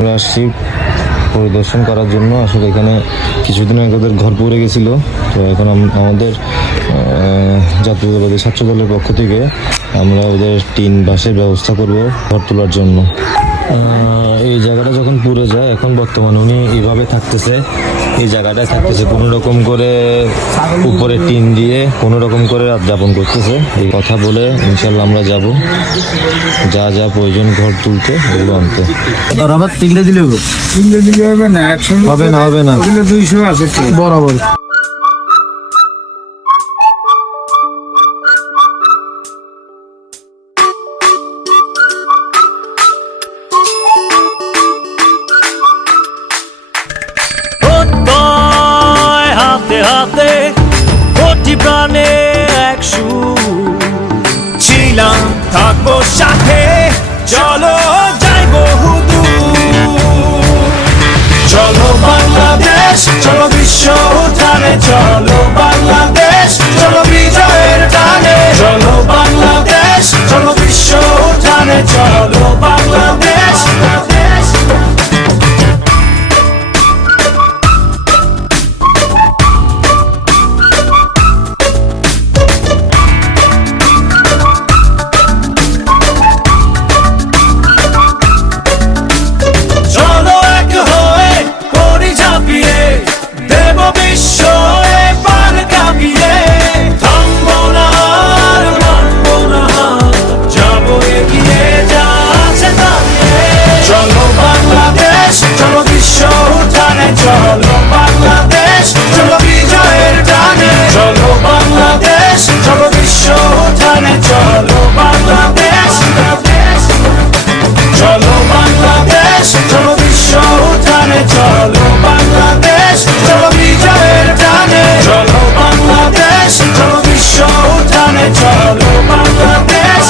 আমরা আসছি পরিদর্শন করার জন্য। আসলে এখানে কিছুদিন আগে ওদের ঘর পড়ে গেছিল, তো এখন আমাদের জাতীয়তাবাদী ছাত্র দলের পক্ষ থেকে আমরা ওদের টিন বাসের ব্যবস্থা করব ঘর তোলার জন্য। এই জায়গাটা যখন পুড়ে যায়, এখন বর্তমানে উনি এইভাবে থাকতেছে, এই জায়গাটায় থাকতেছে, কোনো রকম করে উপরে টিন দিয়ে কোনো রকম করে রাত যাপন করতেছে। এই কথা বলে ইনশাল্লাহ আমরা যাব, যা যা প্রয়োজন ঘর তুলতে এগুলো আনতে। আর আবার তিনটে দিলে হবে না, 100 হবে না, হবে না, 200 আছে বরাবর। হাতে কোটি প্রাণে এক সুর ছিলাম, থাকবো সাথে, চলো যাই বহুদূর। চলো বাংলাদেশ, চলো বিশ্ব উঠানে, চলো বাংলাদেশ, চলো বিজয়ের টানে। চলো বাংলাদেশ, চলো বিশ্ব উঠানে, চলো বাংলাদেশ। চলো বাংলাদেশ, চলো বিজয়ের টানে। চলো বাংলাদেশ, চলো বিশ্ব উঠানে, চলো বাংলাদেশ। চলো বাংলাদেশ, চলো বিশ্ব উঠানে, চলো বাংলাদেশ, চলো বিজয়ের টানে। চলো বাংলাদেশ, চলো বিশ্ব উঠানে, চলো বাংলাদেশ।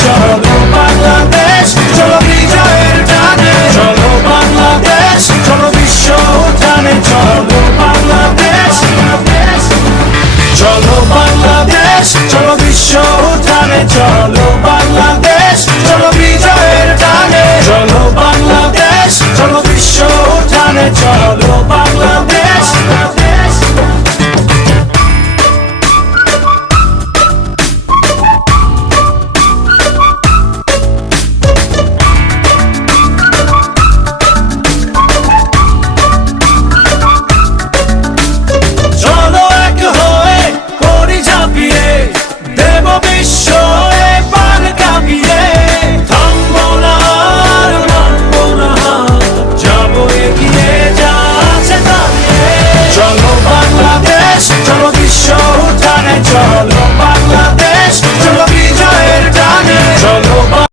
চলো বাংলাদেশ, চলো বিজয়ের টানে। চলো বাংলাদেশ, চলো বিশ্ব উঠানে, চলো বাংলাদেশ। চলো বাংলাদেশ, চলো বিশ্ব উঠানে, চলো বাংলাদেশ, চলো বিজয়ের টানে। চলো বাংলাদেশ, চলো বিশ্ব উঠানে, চলো